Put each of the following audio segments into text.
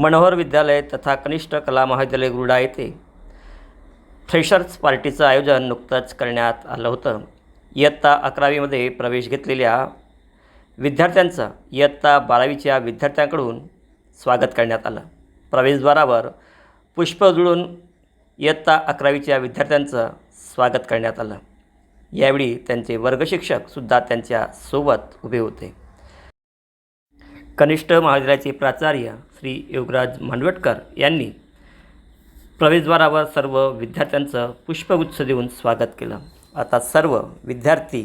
मनोहर विद्यालय तथा कनिष्ठ कला महाविद्यालय गुरुडा येथे फ्रेशर्स पार्टीचं आयोजन नुकतंच करण्यात आलं होतं. इयत्ता अकरावीमध्ये प्रवेश घेतलेल्या विद्यार्थ्यांचं इयत्ता बारावीच्या विद्यार्थ्यांकडून स्वागत करण्यात आलं. प्रवेशद्वारावर पुष्प जुळून इयत्ता अकरावीच्या विद्यार्थ्यांचं स्वागत करण्यात आलं. यावेळी त्यांचे वर्गशिक्षकसुद्धा त्यांच्यासोबत उभे होते. कनिष्ठ महाविद्यालयाचे प्राचार्य श्री योगराज मांडवटकर यांनी प्रवेशद्वारावर सर्व विद्यार्थ्यांचं पुष्पगुच्छ देऊन स्वागत केलं. आता सर्व विद्यार्थी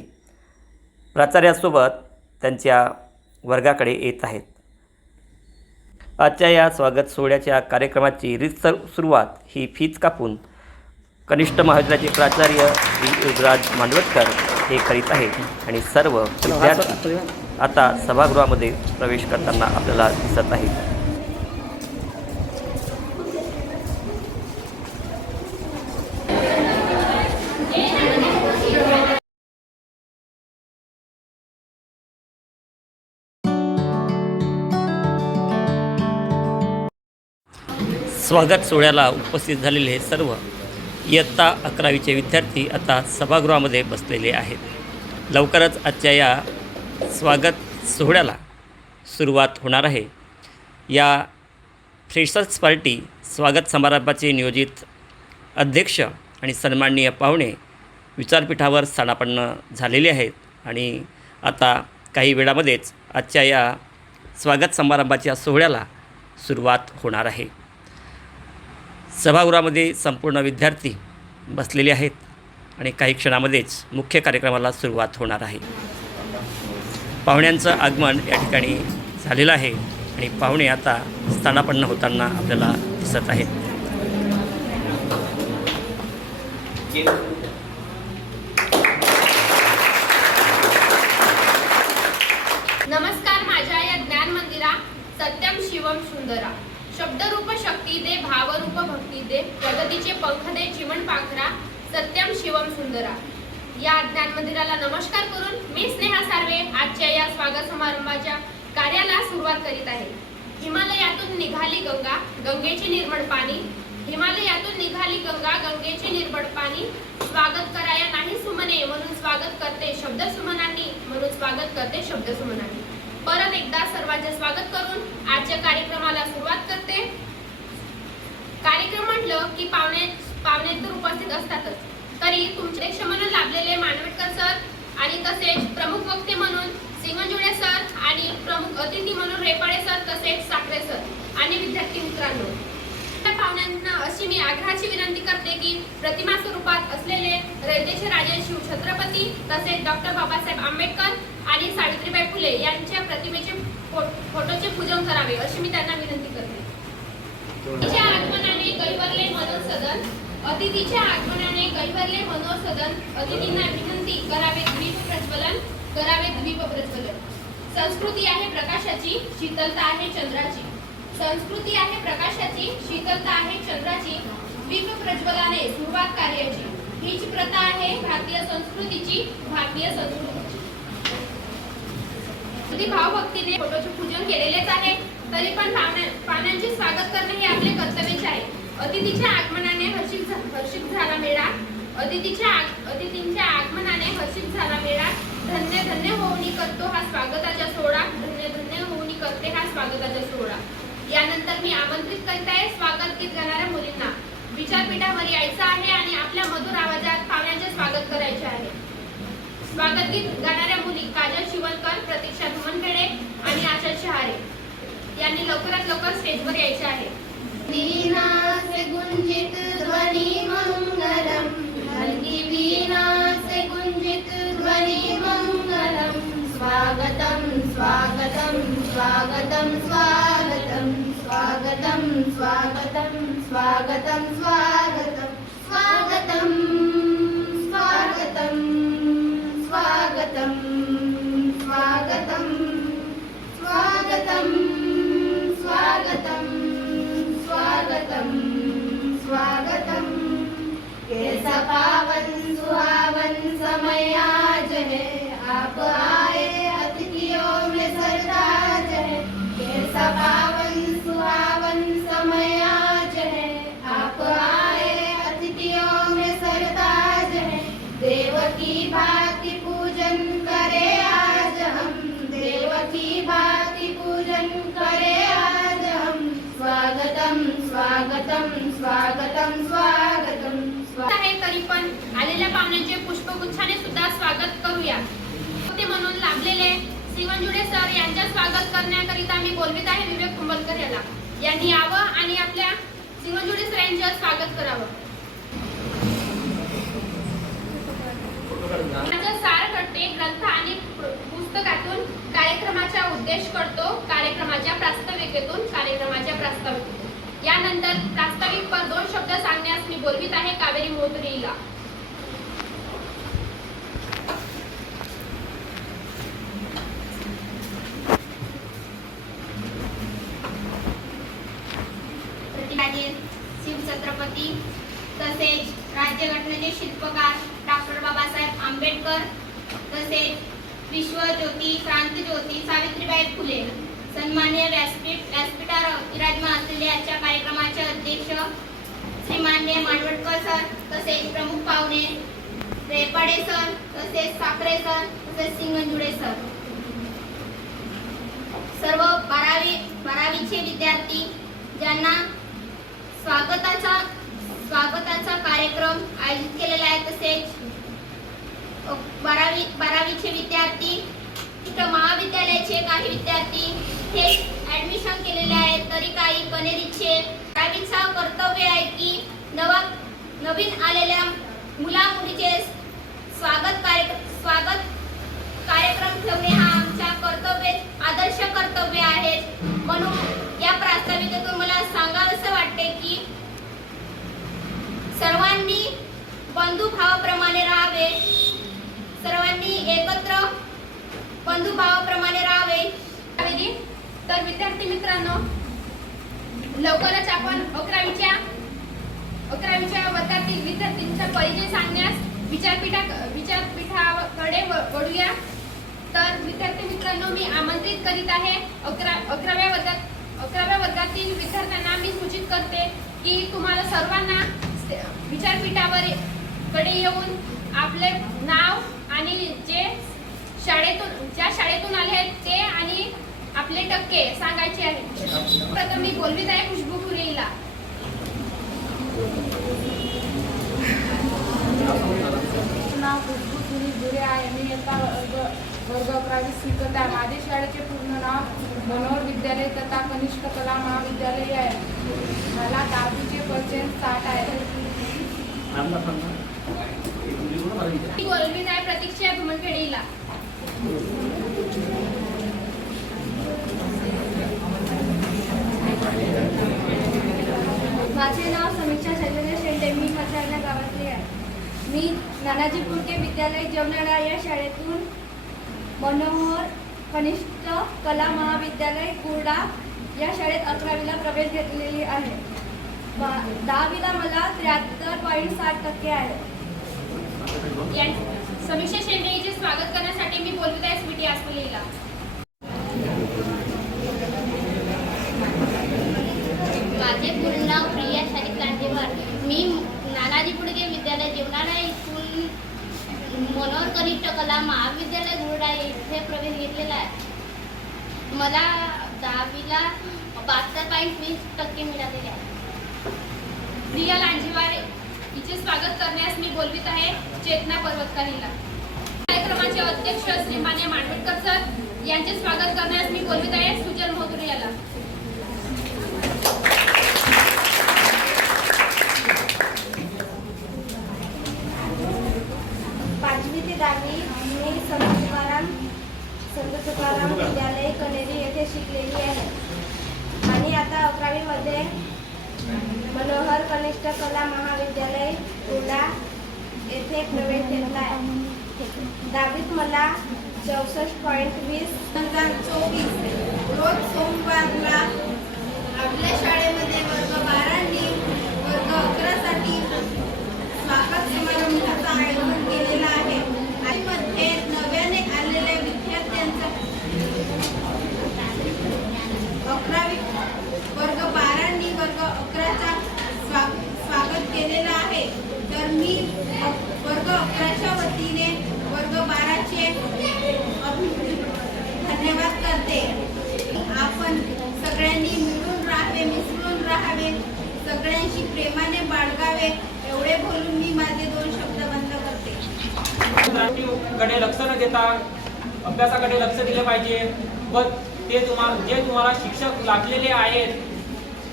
प्राचार्यासोबत त्यांच्या वर्गाकडे येत आहेत. आजच्या या स्वागत सोहळ्याच्या कार्यक्रमाची रीतसर सुरुवात ही फीज कापून कनिष्ठ महाविद्यालयाचे प्राचार्य श्री योगराज मांडवटकर हे करीत आहेत आणि सर्व विद्यार्थी आता सभागृहामध्ये प्रवेश करताना आपल्याला दिसत आहे स्वागत सोहळ्याला उपस्थित झालेले सर्व इयत्ता अकरावीचे विद्यार्थी आता सभागृहामध्ये बसलेले आहेत. लवकरच आजच्या या स्वागत सोहळ्याला सुरुवात होणार आहे. या फ्रेशर्स पार्टी स्वागत समारंभाचे नियोजित अध्यक्ष आणि सन्माननीय पाहुणे विचारपीठावर स्थानापन्न झालेले आहेत. आणि आता काही वेळामध्येच आजच्या या स्वागत समारंभाच्या सोहळ्याला सुरुवात होणार आहे. सभागृहामध्ये संपूर्ण विद्यार्थी बसलेले आहेत आणि काही क्षणामध्येच मुख्य कार्यक्रमाला सुरुवात होणार आहे. पाहुण्यांचं आगमन या ठिकाणी झालेलं आहे आणि पाहुणे आता स्थानापन्न होताना आपल्याला दिसत आहेत. गंगेचे निर्मळ पाणी. हिमालयातून निघाली गंगा गंगेचे निर्मळ पाणी. स्वागत कराया नाही सुमने म्हणून स्वागत करते शब्द सुमनांनी म्हणून स्वागत करते शब्द सुमनांनी. परत एकदा सर्वांचे स्वागत करून आजच्या कार्यक्रमाला सुरुवात करते. कार्यक्रम म्हटलं की पाहुणे पाहुणे तर उपस्थित असतातच. तरी तुमचे अध्यक्ष लाभलेले मानवटकर सर आणि तसेच प्रमुख वक्ते म्हणून सिंगंजुळे सर आणि प्रमुख अतिथी म्हणून रेपाडे सर तसेच साखरे सर आणि विद्यार्थी मित्रांनो. पाहुण्यांना अशी मी आग्रहाची विनंती करते की प्रतिमा स्वरूपात असलेले रयतेचे राजे शिव छत्रपती तसेच डॉक्टर बाबासाहेब आंबेडकर आणि सावित्रीबाई फुले यांच्या प्रतिमेचे फोटोचे पूजन करावे अशी मी त्यांना विनंती करते. अतिथीच्या आगमनाने कैवरले मनोसदन अतिथीच्या आगमनाने कैवरले मनोसदन अतिथींना विनंती करावे द्वीप प्रज्वलन करावे द्वीप प्रज्वलन. संस्कृती आहे प्रकाशाची शीतलता आहे चंद्राची. संस्कृती आहे प्रकाशाची शीतलता आहे चंद्राची दीप प्रज्वलाने सुरुवात कार्याची. हीच प्रथा आहे भारतीय संस्कृतीची भारतीय संस्कृतीची. अगदी भावभक्तीने फोटोचे पूजन केलेलेच आहे तरी पण पाहुण्या स्वागत करणे हे आपले कर्तव्यच आहे. अतिथीच्या आगमनाने हर्षित हर्षित झाला मेळा. अतिथीच्या अतिथींच्या आगमनाने हर्षित झाला मेळा. धन्य धन्य होऊनी करतो हा स्वागताचा सोहळा. धन्य धन्य होऊनी करते हा स्वागताचा सोहळा. यानंतर मी आमंत्रित करीत आहे स्वागत गीत गाणाऱ्या मुलींना. विचारपीठावर यायचं आहे आणि आपल्या मधुर आवाजात पाहुण्यांचे स्वागत करायचे आहे. स्वागत गीत गाणाऱ्या मुली काजल शिवलकर प्रतीक्षा धुमनखेडे आणि आशा शहारे. यांनी लवकरात लवकर स्टेजवर यायचे आहे. वीणा गुंजित ध्वनि मंगलम हल्की वीणा स्वागतं स्वागतं स्वागतं स्वागतं स्वागतं स्वागतं स्वागतं स्वागतं स्वागतं स्वागतं स्वागतं स्वागतं स्वागतं स्वागतं स्वागतं स्वागतम् आलेल्या पाहुण्यांचे पुष्पगुच्छाने सुद्धा स्वागत करूया. ते म्हणून लाभलेले शिवंजुडे सर यांच्या स्वागत करण्याकरिता मी बोलवित आहे विवेक कुंभलकर याला. यांनी यावं आणि आपल्या शिवंजुडे सर यांचं स्वागत करावं. सार करते ग्रंथ आणि पुस्तकातून कार्यक्रमाचा उद्देश करतो कार्यक्रमाच्या प्रास्ताविकेतून कार्यक्रमाच्या प्रास्ताविकेतून. यानंतर प्रास्ताविक पर दोन शब्द सांगण्यास मी बोलवित आहे कावेरी मोदरीला प्रतिपादित शिवछत्रपती तसेच राज्यघटनेचे शिल्पकार डॉक्टर बाबासाहेब आंबेडकर तसेच विश्वज्योती क्रांतीज्योती सावित्रीबाई फुले सन्मान्य व्यासपीठ व्यासपीठावर विराजमान असलेले आजच्या कार्यक्रमाचे अध्यक्ष श्री मान्य मानवटकर सर तसेच प्रमुख पाहुणे रेपाडे सर तसेच साखरे सर तसेच सिंगंजुडे सर. सर्व बारावी बारावीचे विद्यार्थी ज्यांना स्वागताचा स्वागताचा कार्यक्रम आयोजित केलेला आहे तसेच बारावी बारावीचे विद्यार्थी इथं महाविद्यालयाचे काही विद्यार्थी हे ऍडमिशन केलेले आहेत तरी काही कनेरीचे बारावीचा कर्तव्य आहे की नवा नवीन आलेल्या मुला मुलीचे स्वागत कार्य स्वागत कार्यक्रम ठेवणे हा आमचा कर्तव्य आदर्श कर्तव्य आहे. म्हणून या प्रास्ताविकेतून मला सांगावंसं वाटते की सर्वांनी बंधुभावाप्रमाणे राहावे. सर्वांनी एकत्र बंधुभावाप्रमाणे राहावे. तर विद्यार्थी मित्रांनो लवकरच आपण अकरावीच्या अकरावीच्या वर्गातील विद्यार्थ्यांचा परिचय सांगण्यास विचारपीठा विचारपीठाकडे व- वळूया. तर विद्यार्थी मित्रांनो मी आमंत्रित करीत आहे अकरा अकराव्या वर्गात अकराव्या वर्गातील विद्यार्थ्यांना मी सूचित करते की तुम्हाला सर्वांना विचारपीठावर कडे येऊन आपले नाव आणि जे शाळेतून ज्या शाळेतून आपले टक्के सांगायचे आहे. प्रथम मी बोलवीत आहे खुशबू फुलेला नाव खुशबू सुनील गुरे आहे मी इयत्ता वर्ग वर्ग अकरावी शिकत आहे. माझे शाळेचे पूर्ण नाव मनोहर विद्यालय तथा कनिष्ठ कला महाविद्यालय आहे. मला दहावीचे पर्सेंट साठ आहे. बोलवीत आहे प्रतीक्षा धुमनखेडेला माझे नाव समीक्षा शैलेंद्र शेंडे. मी मसाला गावातले आहे. मी नानाजी पुरके विद्यालय जेवणाळा या शाळेतून मनोहर कनिष्ठ कला महाविद्यालय कुर्डा या शाळेत अकरावीला प्रवेश घेतलेली आहे. बा- दहावीला मला त्र्याहत्तर पॉईंट साठ टक्के आहे. या समीक्षा शेंडे स्वागत करण्यासाठी मी बोलवीत आहे स्वीटी आसपलेला माझे पूर्ण नाव प्रिया शालिक लांडेवर मी नानाजी पुडगे विद्यालय जीवनाळा इथून मनोहर कनिष्ठ कला महाविद्यालय गुरुडा इथे प्रवेश घेतलेला आहे. मला दहावीला बहात्तर पॉईंट वीस टक्के मिळालेले आहे. प्रिया लांजीवार हिचे स्वागत करण्यास मी बोलवीत आहे चेतना पर्वतकारीला कार्यक्रमाचे अध्यक्ष माने मांडवटकर सर यांचे स्वागत करण्यास मी बोलवीत आहे सुजन मोहतुरे याला पाचवी ते दहावी मी संत तुकाराम महाविद्यालय कनेरी येथे शिकलेली आहे. आणि आता अकरावीमध्ये मनोहर कनिष्ठ कला महाविद्यालय पुणा येथे प्रवेश घेतला आहे. दहावीत मला चौसष्ट पॉईंट वीस हजार चोवीस रोज सोमवारला आपल्या शाळेमध्ये वर्ग बारांनी वर्ग अकरासाठी स्वागत समारंभ आयोजन केलेलं आहे आणि मध्ये नव्याने आलेल्या विद्यार्थ्यांचं अकरावी वर्ग बारांनी वर्ग अकराचा स्वा स्वागत केलेलं आहे. तर मी वर्ग अकराच्या वतीने वर्ग बाराचे धन्यवाद करते. आपण सगळ्यांनी मिळून राहावे मिसळून राहावे सगळ्यांशी प्रेमाने बाळगावे एवढे बोलून मी माझे दोन शब्द बंद करते. कडे लक्ष न देता अभ्यासाकडे लक्ष दिले पाहिजे. व ते तुम्हाला जे तुम्हाला शिक्षक लागलेले आहेत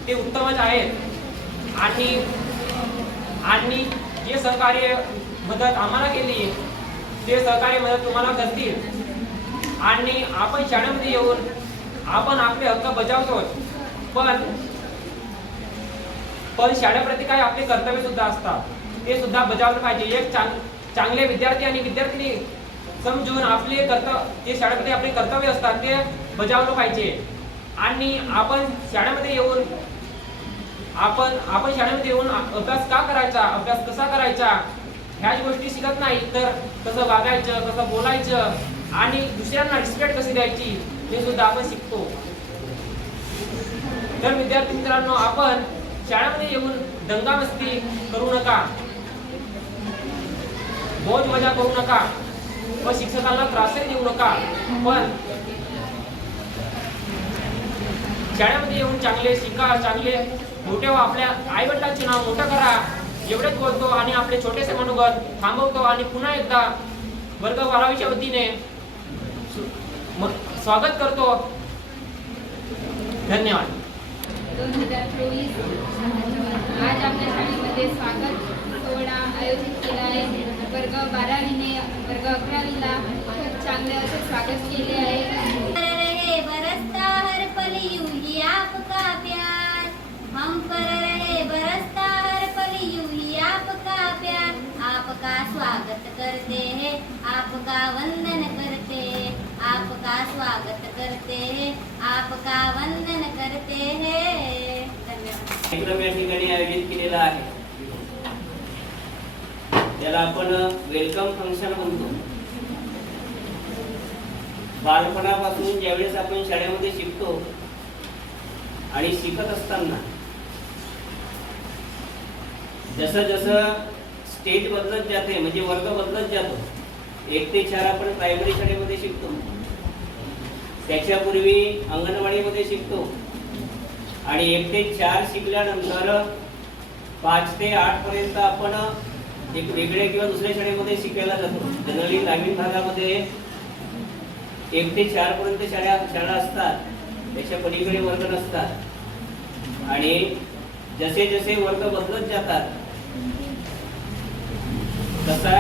ते उत्तमच आहेत. आणि आणि जे सहकार्य मदत आम्हाला केली ते सहकार्य मदत तुम्हाला करतील. आणि आपण शाळेमध्ये येऊन आपण आपले हक्क बजावतो. पण पण शाळेप्रती काही आपले कर्तव्य सुद्धा असतात. ते सुद्धा बजावलं पाहिजे. एक चांग चांगले विद्यार्थी आणि विद्यार्थिनी समजून आपले कर्तव्य जे शाळेमध्ये आपले कर्तव्य असतात ते बजावलं पाहिजे. आणि आपण शाळेमध्ये येऊन आपण आपण शाळेमध्ये येऊन अभ्यास का करायचा? अभ्यास कसा करायचा? ह्याच गोष्टी शिकत नाही. तर कसं वागायचं कसं बोलायचं? आणि दुसऱ्यांना रिस्पेक्ट कशी द्यायची? हे सुद्धा आपण शिकतो. तर विद्यार्थी मित्रांनो आपण शाळेमध्ये येऊन दंगामस्ती करू नका. मौज मजा करू नका. व शिक्षकांना त्रासही देऊ नका. पण शाळेमध्ये येऊन चांगले शिका चांगले मोठे व्हा आपल्या आई वडिलांचे नाव मोठं करा. एवढेच बोलतो आणि आपले छोटेसे मनोगत थांबवतो आणि पुन्हा एकदा वर्ग बारावीच्या वतीने स्वागत करतो. धन्यवाद. दोन हजार चोवीस आज आपल्या शाळेमध्ये स्वागत सोहळा आयोजित केला आहे. वर्ग बारावीने वर्ग अकरावीला खूप चांगले असे स्वागत केले आहे. बरसता हर पल यूं ही आपका प्यार. हम पर रहे बरसता हर पल यूं ही आपका प्यार। आपका स्वागत करते हैं आपका वंदन करते हैं आपका स्वागत करते हैं आपका वंदन करते हैं। धन्यवाद। कार्यक्रम या ठिकाणी आयोजित केलेला आहे. त्याला आपण वेलकम फंक्शन म्हणतो. बालपणापासून ज्यावेळेस आपण शाळेमध्ये शिकतो आणि शिकत असताना जसं जसं स्टेज बदलत जाते म्हणजे वर्ग बदलत जातो एक ते चार आपण प्रायमरी शाळेमध्ये शिकतो. त्याच्यापूर्वी अंगणवाडीमध्ये शिकतो. आणि एक ते चार शिकल्यानंतर पाच ते आठ पर्यंत आपण एक वेगळ्या किंवा दुसऱ्या शाळेमध्ये शिकायला जातो. जनरली ग्रामीण भागामध्ये एक ते चार पर्यंत शाळा शाळा असतात. त्याच्या पलीकडे वर्ग नसतात. आणि जसे जसे वर्ग बदलत जातात तसा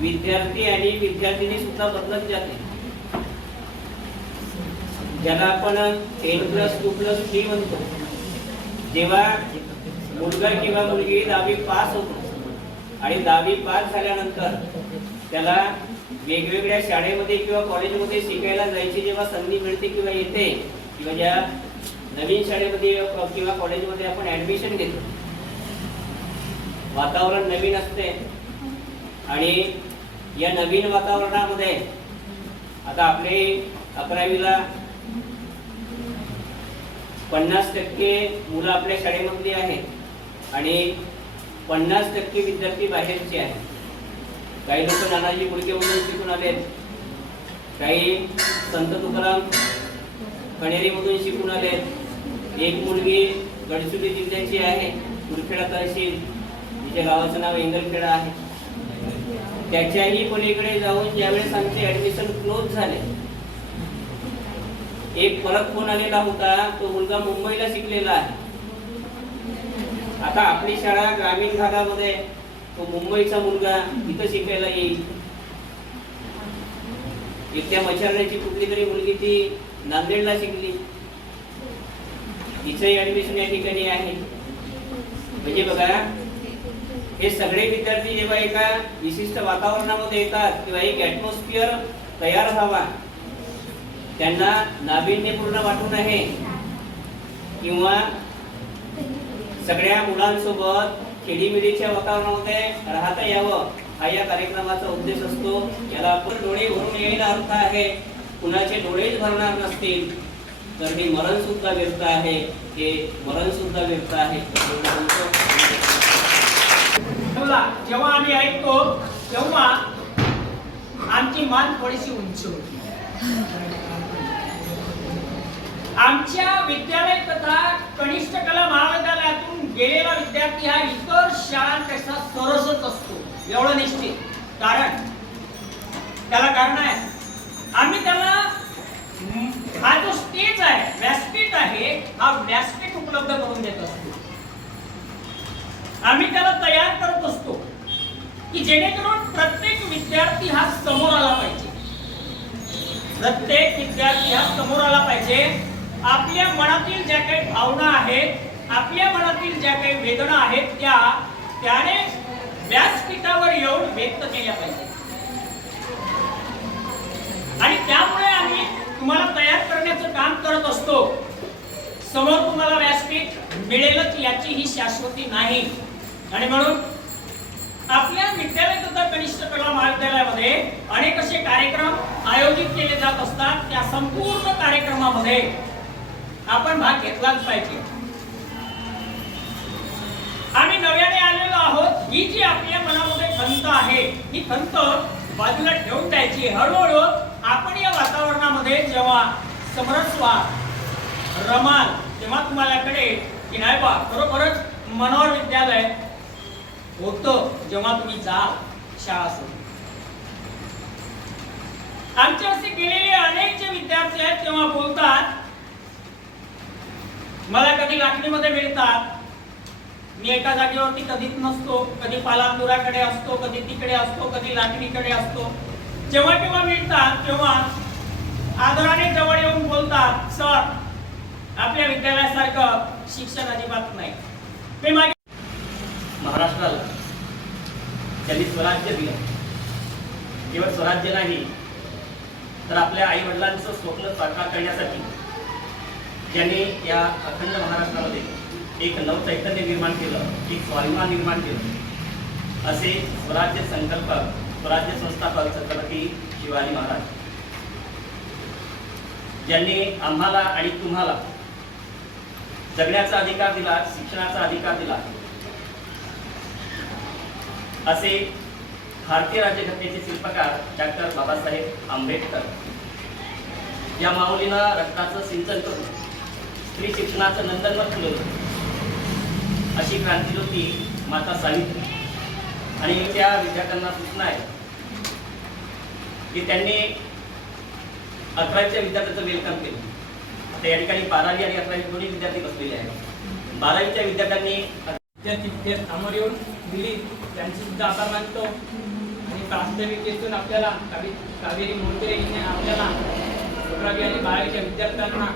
विद्यार्थी आणि विद्यार्थिनी सुद्धा बदलत जाते. ज्याला आपण ten plus two plus three म्हणतो जेव्हा मुलगा किंवा मुलगी दहावी पास होतो आणि दहावी पास झाल्यानंतर त्याला वेगवेगळ्या शाळेमध्ये किंवा कॉलेजमध्ये शिकायला जायची जेव्हा संधी मिळते किंवा येते किंवा ज्या नवीन शाळेमध्ये किंवा कॉलेजमध्ये आपण ऍडमिशन घेतो वातावरण नवीन असते. आणि या नवीन वातावरणामध्ये आता आपले अकरावीला पन्नास टक्के मुलं आपल्या शाळेमधली आहेत आणि पन्नास टक्के विद्यार्थी बाहेरचे आहेत. काही लोक नानाजी गुडकेमधून शिकून आलेत. काही संत तुकाराम कणेरीमधून शिकून आलेत. एक मुलगी गडचिरोली जिल्ह्याची आहे कुरखेडा तहसील. तिच्या गावाचं नाव इंगलखेडा आहे. त्याच्याही पलीकडे जाऊन ज्यावेळेस आमचे ऍडमिशन क्लोज झाले एक परत फोन आलेला होता तो मुलगा मुंबईला शिकलेला आहे. आता आपली शाळा ग्रामीण भागामध्ये तो मुंबईचा मुलगा इथं शिकायला येईल. इथल्या मच्छरण्याची कुठली तरी मुलगी ती नांदेडला शिकली. तिचंही ऍडमिशन या ठिकाणी आहे. म्हणजे बघा हे सगळे विद्यार्थी जेव्हा एका विशिष्ट वातावरणामध्ये येतात किंवा एक ऍटमॉस्फिअर तयार व्हावा. त्यांना नाविन्यपूर्ण वाटू नये किंवा सगळ्या मुलांसोबत खेडीमिडीच्या वातावरणामध्ये राहता यावं हा या कार्यक्रमाचा उद्देश असतो. याला आपण डोळे भरून यायला अर्थ आहे. कुणाचे डोळेच भरणार नसतील तर हे मरण सुद्धा व्यर्थ आहे. हे मरण सुद्धा व्यर्थ आहे. बोला जेव्हा आम्ही ऐकतो तेव्हा आमची मान थोडीशी उंच होती. आमच्या विद्यालय तथा कनिष्ठ कला महाविद्यालयातून गेलेला विद्यार्थी हा इतर शाळांपेक्षा सरसच असतो एवढं निश्चित. कारण त्याला कारण आहे आम्ही त्याला हा जो स्टेज आहे व्यासपीठ आहे हा व्यासपीठ उपलब्ध करून देत असतो आम्ही त्याला तयार करत असतो की जेणेकरून प्रत्येक विद्यार्थी हा समोर आला पाहिजे. प्रत्येक विद्यार्थी हा समोर आला पाहिजे. आपल्या मनातील ज्या काही भावना आहेत आपल्या मनातील ज्या काही वेदना आहेत त्या त्याने व्यासपीठावर येऊन व्यक्त केल्या पाहिजे. आणि त्यामुळे आम्ही तुम्हाला तयार करण्याचं काम करत असतो. समोर तुम्हाला व्यासपीठ मिळेलच याची ही शाश्वती नाही. आणि म्हणून आपल्या विद्यालय तथा कनिष्ठ कला महाविद्यालयामध्ये अनेक असे कार्यक्रम आयोजित केले जात असतात. त्या संपूर्ण कार्यक्रमामध्ये आपण भाग घेतलाच पाहिजे. आम्ही नव्याने आलेलो आहोत. ही जी आपल्या मनामध्ये खंत आहे ही खंत बाजूला ठेवून द्यायची. हळूहळू आपण या वातावरणामध्ये जेव्हा समरस्वा रमाल तेव्हा तुम्हाला कळेल की नाही बा खरोखरच मनोहर विद्यालय होतं जेव्हा तुम्ही जाल शाळा सोडून आमच्या असे गेलेले अनेक जे विद्यार्थी आहेत तेव्हा बोलतात मला कधी लाटणीमध्ये मिळतात. मी एका जागेवरती कधीच नसतो. कधी पालांदुराकडे असतो कधी तिकडे असतो कधी लाटणीकडे असतो. जेव्हा केव्हा मिळतात तेव्हा आदराने जवळ येऊन बोलतात सर आपल्या विद्यालयासारखं शिक्षण अजिबात नाही. मी मागे महाराष्ट्राला त्यांनी स्वराज्य दिलं केवळ स्वराज्य नाही तर आपल्या आई वडिलांचं स्वप्न साकार करण्यासाठी त्यांनी या अखंड महाराष्ट्रामध्ये एक नवचैतन्य निर्माण केलं एक स्वाभिमान निर्माण केलं असे स्वराज्य संकल्पक स्वराज्य संस्थापक छत्रपती शिवाजी महाराज. ज्यांनी आम्हाला आणि तुम्हाला जगण्याचा अधिकार दिला शिक्षणाचा अधिकार दिला असे भारतीय राज्यघटनेचे शिल्पकार डॉक्टर बाबासाहेब आंबेडकर. या माऊलीनं रक्ताचं सिंचन करून स्त्री शिक्षणाचं नंदनवन फुलवलं अशी क्रांतिज्योती माता सावित्री आणि त्या विद्यार्थ्यांना सूचना आहे की त्यांनी अकरावीच्या विद्यार्थ्यांचं वेलकम केलं. आता या ठिकाणी बारावी आणि अकरावी दोन्ही विद्यार्थी बसलेले आहेत. बारावीच्या विद्यार्थ्यांनी विद्यार्थी समोर येऊन दिली त्यांची सुद्धा आभार मानतो. आणि आपल्याला कावे कावेरी मोरकरे आपल्याला अकरावी आणि बारावीच्या विद्यार्थ्यांना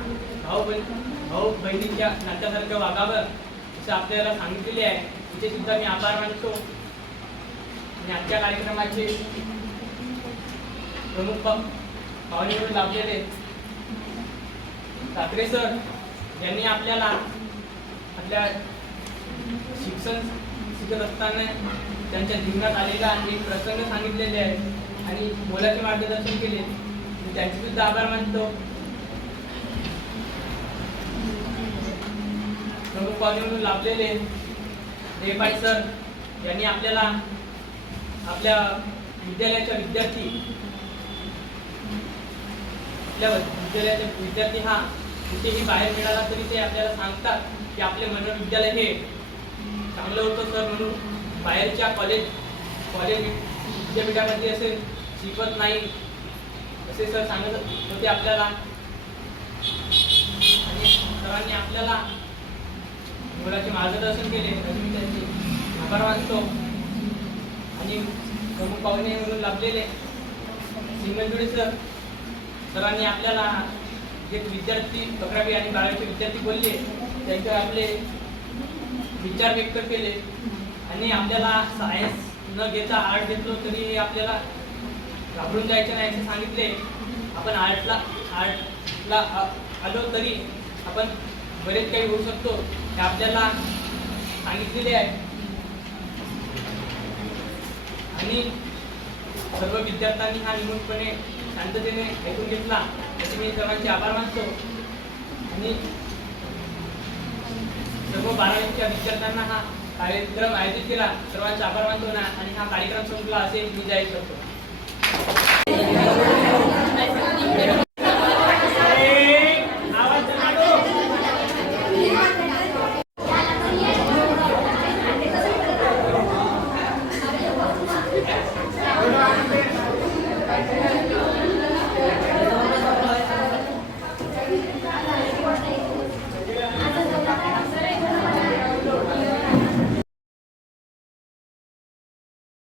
भाऊ बहिणी भाऊ बहिणीच्या नात्यासारखं वागावं असं आपल्याला सांगितलेले आहे. तिथे सुद्धा मी आभार मानतो. आणि आजच्या कार्यक्रमाचे प्रमुख पाहुणे म्हणून लाभलेले ठाकरे सर यांनी आपल्याला आपल्या शिक्षण शिकत असताना त्यांच्या जीवनात आलेला एक प्रसंग सांगितलेले आहे आणि मोलाचे मार्गदर्शन केले. त्यांचे सुद्धा आभार मानतो. प्रमुख पाहुणे म्हणून लाभलेले रेपाई सर यांनी आपल्याला आपल्या विद्यालयाच्या विद्यार्थी आपल्या विद्यालयाचा विद्यार्थी हा कुठेही बाहेर मिळाला तरी ते आपल्याला सांगतात की आपले मनोविद्यालय हे चांगलं होतं सर म्हणून. बाहेरच्या कॉलेज कॉलेज विद्यापीठामध्ये असे शिकवत नाही. असे सर सांगत होते आपल्याला. आणि सरांनी आपल्याला मुलाचे मार्गदर्शन केले. असे मी त्यांचे आभार मानतो. आणि प्रमुख पाहुणे म्हणून लाभलेले. सिंगलजुडे सर सरांनी आपल्याला जे विद्यार्थी अकरावी आणि बारावीचे विद्यार्थी बोलले त्यांच्यावर आपले विचार व्यक्त केले. आणि आपल्याला सायन्स न घेता आर्ट घेतलो तरी आपल्याला घाबरून जायचं नाही असे सांगितले. आपण आर्टला आर्टला आलो तरी आपण बरेच काही होऊ शकतो हे आपल्याला सांगितलेले आहे. आणि सर्व विद्यार्थ्यांनी हा निमूटपणे शांततेने ऐकून घेतला. असे मी सर्वांचे आभार मानतो. आणि सर्व बारावीच्या विद्यार्थ्यांना हा कार्यक्रम आयोजित केला. सर्वांचा आभार मानतो ना. आणि हा कार्यक्रम संपला असे मी जाहीर करतो.